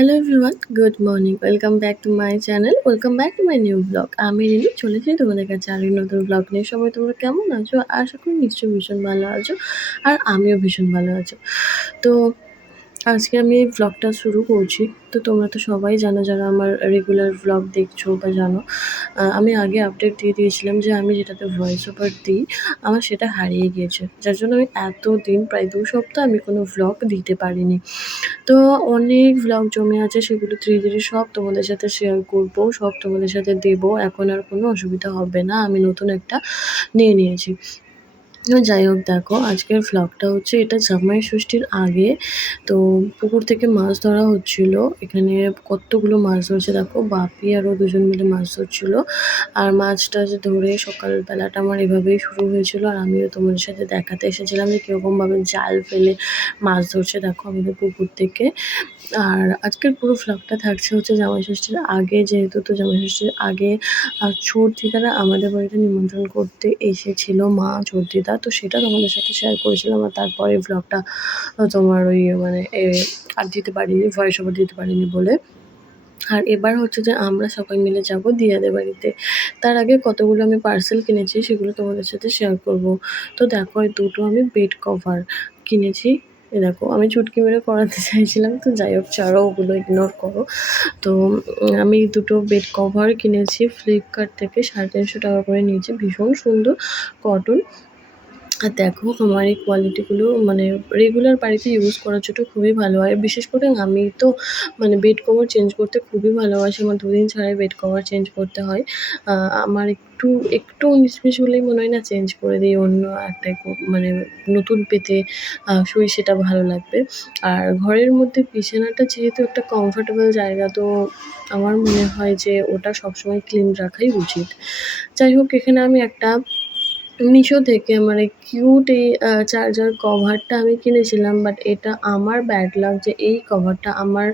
Hello everyone good morning welcome back to my channel welcome back to my new blog আমি রিনি চলেছি তোমাদের কাছে আর নতুন ব্লগ নিয়ে। সময় তোমরা কেমন আছো? আশা করি নিশ্চয়ই ভীষণ ভালো আছো আর আমিও ভীষণ ভালো আছো। তো আজকে আমি এই ব্লগটা শুরু করছি। তো তোমরা তো সবাই জানো যারা আমার রেগুলার ব্লগ দেখছ বা জানো আমি আগে আপডেট দিয়ে দিয়েছিলাম যে আমি যেটাতে ভয়েস ওভার দিই, আমার সেটা হারিয়ে গিয়েছে। যার জন্য আমি এত দিন প্রায় দু সপ্তাহ আমি কোনো ভ্লগ দিতে পারিনি। তো অনেক ভ্লগ জমে আছে, সেগুলো থ্রি ধীরে সব তোমাদের সাথে শেয়ার করব, সব তোমাদের সাথে দেবো। এখন আর কোনো অসুবিধা হবে না, আমি নতুন একটা নিয়ে নিয়েছি। যাই হোক, দেখো, আজকের ভ্লগটা হচ্ছে এটা জামাই ষষ্ঠীর আগে। তো পুকুর থেকে মাছ ধরা হচ্ছিল। এখানে কতগুলো মাছ ধরছে দেখো, বাপি আরও দুজন মিলে মাছ ধরছিল। আর মাছ টাছ ধরে সকালবেলাটা আমার এভাবেই শুরু হয়েছিল। আর আমিও তোমাদের সাথে দেখাতে এসেছিলাম যে কীরকমভাবে জাল ফেলে মাছ ধরছে দেখো আমাদের পুকুর থেকে। আর আজকের পুরো ভ্লগটা থাকছে হচ্ছে জামাই ষষ্ঠীর আগে। যেহেতু তো জামাই ষষ্ঠীর আগে, আর ছোটদিদারা আমাদের বাড়িতে নিমন্ত্রণ করতে এসেছিল মা ছোটদিদা তো সেটা তোমাদের সাথে শেয়ার করেছিলাম আর তারপরে ভ্লগটা তোমার ওই মানে আর দিতে পারিনি ভয়েস ওভার দিতে পারিনি বলে। আর এবার হচ্ছে যে আমরা সবাই মিলে যাব দিয়াদের বাড়িতে। তার আগে কতগুলো আমি পার্সেল কিনেছি সেগুলো তোমাদের সাথে শেয়ার করব। তো দেখো দুটো আমি বেড কভার কিনেছি। দেখো, আমি চুটকি মেরে করাতে চাইছিলাম, তো যাই হোক, ছাড়ো, ওগুলো ইগনোর করো। তো আমি দুটো বেড কভার কিনেছি ফ্লিপকার্ট থেকে সাড়ে তিনশো টাকা করে নিয়েছি। ভীষণ সুন্দর কটন আর দেখো, আমার এই কোয়ালিটিগুলো মানে রেগুলার বাড়িতে ইউজ করার জন্য খুবই ভালো আর বিশেষ করে আমি তো মানে বেড কভার চেঞ্জ করতে খুবই ভালোবাসি। আমার দুদিন ছাড়াই বেড কভার চেঞ্জ করতে হয়। আমার একটু একটু উনিশ হলেই মনে হয় না চেঞ্জ করে দিই, অন্য একটা মানে নতুন পেতে শুই সেটা ভালো লাগবে। আর ঘরের মধ্যে বিছানাটা যেহেতু একটা কমফোর্টেবল জায়গা, তো আমার মনে হয় যে ওটা সবসময় ক্লিন রাখাই উচিত। যাই হোক, এখানে আমি একটা মিশো থেকে মানে কিউট এই চার্জার কভারটা আমি কিনেছিলাম বাট এটা আমার ব্যাড লাক যে এই কভারটা আমার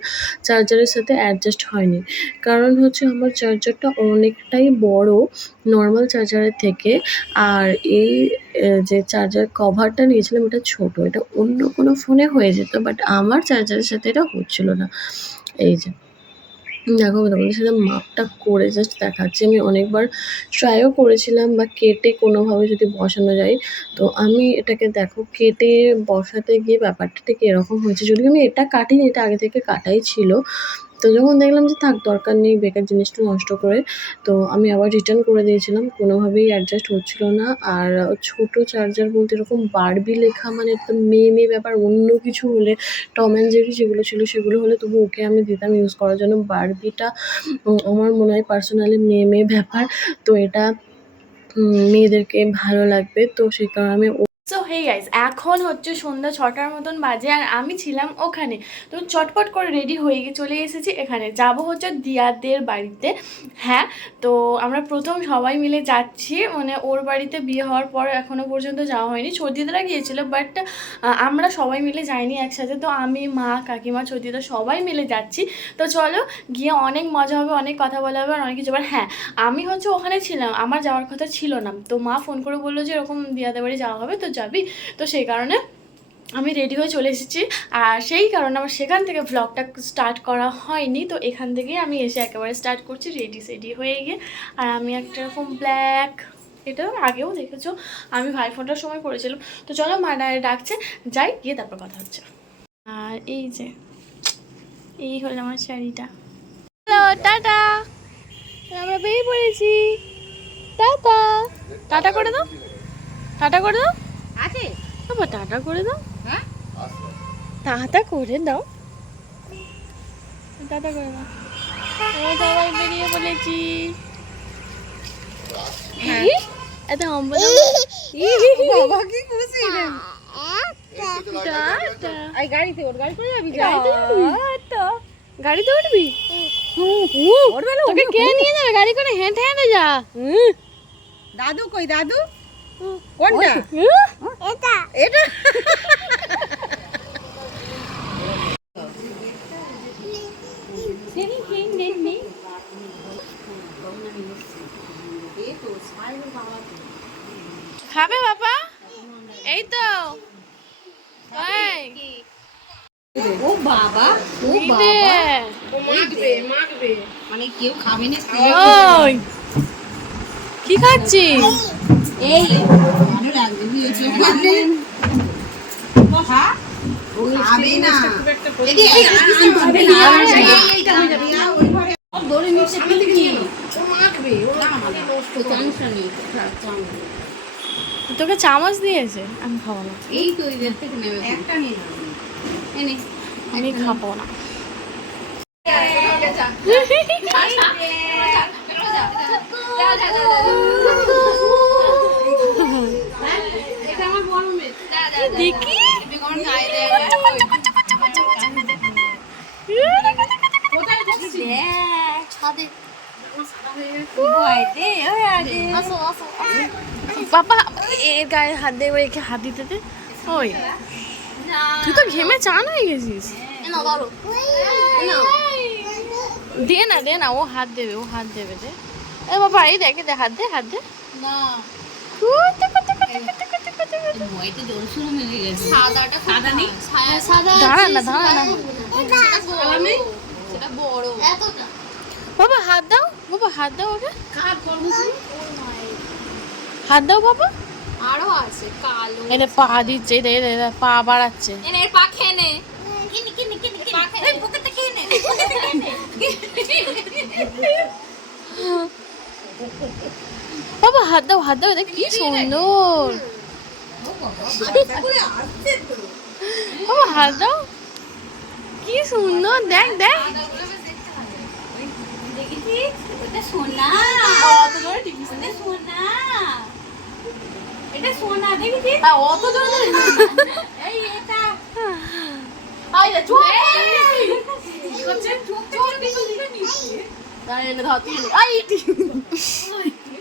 চার্জারের সাথে অ্যাডজাস্ট হয়নি। কারণ হচ্ছে আমার চার্জারটা অনেকটাই বড় নর্মাল চার্জারের থেকে, আর এই যে চার্জার কভারটা নিয়েছিলাম এটা ছোট, এটা অন্য কোনো ফোনে হয়ে যেত বাট আমার চার্জারের সাথে এটা হচ্ছিল না। এই যে। দেখো তোমাদের সাথে মাপটা করে জাস্ট দেখাচ্ছি। আমি অনেকবার ট্রাইও করেছিলাম, বা কেটে কোনোভাবে যদি বসানো যায়, তো আমি এটাকে দেখো, কেটে বসাতে গিয়ে ব্যাপারটা ঠিক এরকম হয়েছে। যদিও আমি এটা কাটিনি, এটা আগে থেকে কাটাই ছিল। তো যখন দেখলাম যে থাক, দরকার নেই, বেকার জিনিসটা নষ্ট করে, তো আমি আবার রিটার্ন করে দিয়েছিলাম। কোনোভাবেই অ্যাডজাস্ট হচ্ছিল না। আর ছোট চার্জার বলতে এরকম বারবি লেখা মানে একদম মেয়ে মেয়ে ব্যাপার, অন্য কিছু হলে টম অ্যান্ড জেরি যেগুলো ছিল, সেগুলো হলে তবু ওকে আমি দিতাম ইউজ করার জন্য। বারবিটা আমার মনে হয় পার্সোনালি মেয়ে মেয়ে ব্যাপার। তো এটা মেয়েদেরকে ভালো লাগবে। তো সেই কারণে আমি সো হে গাইস এখন হচ্ছে সন্ধ্যা ছটার মতন বাজে আর আমি ছিলাম ওখানে। তো চটপট করে রেডি হয়ে গিয়ে চলে এসেছি এখানে। যাব হচ্ছে দিয়াদের বাড়িতে। হ্যাঁ তো আমরা প্রথম সবাই মিলে যাচ্ছি। মানে ওর বাড়িতে বিয়ে হওয়ার পর এখনও পর্যন্ত যাওয়া হয়নি। ছর্দিদারা গিয়েছিল বাট আমরা সবাই মিলে যাইনি একসাথে। তো আমি, মা, কাকিমা ছর্দিদা সবাই মিলে যাচ্ছি। তো চলো, গিয়ে অনেক মজা হবে, অনেক কথা বলা হবে আর অনেক কিছু হ্যাঁ আমি হচ্ছে ওখানে ছিলাম। আমার যাওয়ার কথা ছিল না। তো মা ফোন করে বলল যে এরকম দিয়াদের বাড়ি যাওয়া হবে। তো যাবি। তো সেই কারণে আমি রেডি হয়ে চলে এসেছি। আর সেই কারণে আমার সেখান থেকে ভ্লগটা স্টার্ট করা হয়নি। তো এখান থেকেই আমি এসে একেবারে স্টার্ট করছি রেডি সেডি হয়ে গিয়ে। আর আমি একটা এরকম ব্ল্যাক এটা আগেও দেখেছ, আমি ভাই ফোনটার সময় পড়েছিলাম। তো চলো মা ডাকছে, যাই, গিয়ে তারপর কথা হচ্ছে। আর এই যে, এই হলো আমার শাড়িটা। টাটা। আমরা বেরিয়ে পড়েছি। টাটা। টাটা করে দাও। টাটা করে দাও। আছে? বাবা টাটা করে দাও। হ্যাঁ? টাটা করে দাও। টাটা করে দাও। সবাই বেরিয়ে পড়েছি। ই, এত হম্বল বাবা কি খুশি রে। আই গাড়িতে ওর গাড়ি করে যাবি? গাড়িতে উঠবি? কে নিয়ে গাড়ি করে হেঁটে হেঁটে যা। দাদু কই দাদু? কোনটা? এটা। এটা। খাবে বাবা? এই তো। ও বাবা ও মাখবে মানে কেউ খাবে না ওই। কি খাচ্ছিস? এই মানে হয়ে তোকে চামচ দিয়েছে আমি খাব না এই তো এদের থেকে নেবে একটা নিয়ে আমি খাব না পাপা এর গায়ে হাত দিয়ে একে হাত দিতে দে। ওই। তুই তো ঘেমে চান হয়ে গেছিস। দে না দে না ও হাত দেবে ও হাত দেবে দে। এ বাবা এই দেখে দে হাত দে হাত দে। টিকু। দাঁড়া না দাঁড়া না। বাবা হাত দাও। বাবা হাত দাও ওকে হাত দাও বাবা। আরও আছে কালো। এটা পা দিচ্ছে দে, দে, পা বাড়াচ্ছে। এনে এর পা খেয়ে নে। বাবা হাত দাও হাত দাও দেখ কি সুন্দর। বাবা হাত দাও কি সুন্দর দেখ দেখ।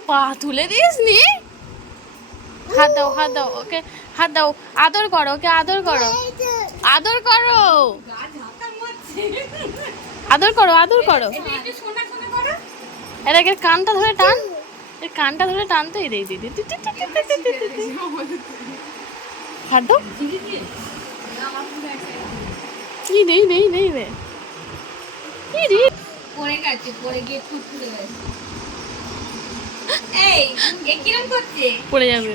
পা তুলে দিস নি হাত দাও হাত দাও ওকে হাত দাও আদর করো ওকে আদর করো। আদর করো আদর করো আদর করো এর আগে কানটা ধরে টান। এর কানটা ধরে টান তো এই দিদি দাও। কি দেই দেই দেই দে কি রে পড়ে গেছে পড়ে গিয়ে ঠুট ফুলে গেছে। এই এ কিরম করছে? পড়ে যাবে।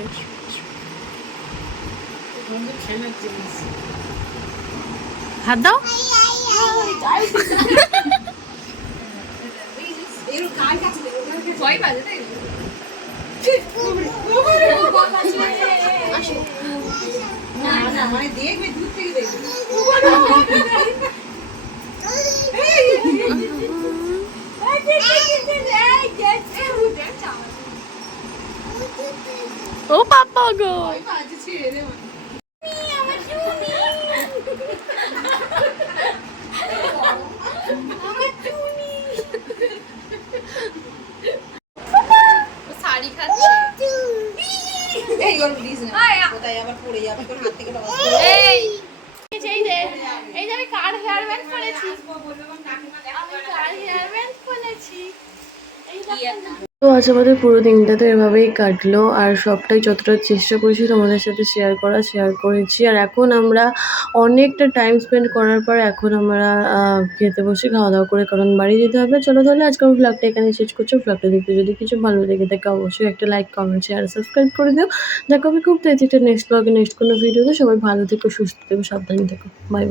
হাত দাও। ভয় পাবে তাই না? না মানে দেখবে দূর থেকে দেখবে। ও পাপা গো। আজ ছেড়ে দে শাড়ি খাচ্ছে এই ওর না কোথায় আবার পড়ে যাবে? তোর হাত থেকে এই। এই যে এই যে আমি কার হেয়ার ব্যান্ড করেছি আমি কার হেয়ার ব্যান্ড করেছি এই দেখো তো আজ আমাদের পুরো দিনটা তো এভাবেই কাটলো, আর সবটাই যতটা চেষ্টা করেছি তোমাদের সাথে শেয়ার করা শেয়ার করেছি। আর এখন আমরা অনেকটা টাইম স্পেন্ড করার পর এখন আমরা খেতে বসে খাওয়া দাওয়া করে কারণ বাড়ি যেতে হবে। চলো তাহলে আজকে আমি ব্লগটা এখানে শেষ করছি। ব্লগটা দেখতে যদি কিছু ভালো লেগে থাকে অবশ্যই একটা লাইক কমেন্ট শেয়ার সাবস্ক্রাইব করে দিও। দেখো হবে খুব তাড়াতাড়ি নেক্সট ব্লগে নেক্সট কোনো ভিডিওতে সবাই ভালো থেকো, সুস্থ থেকো, সাবধানে থেকো। Bye bye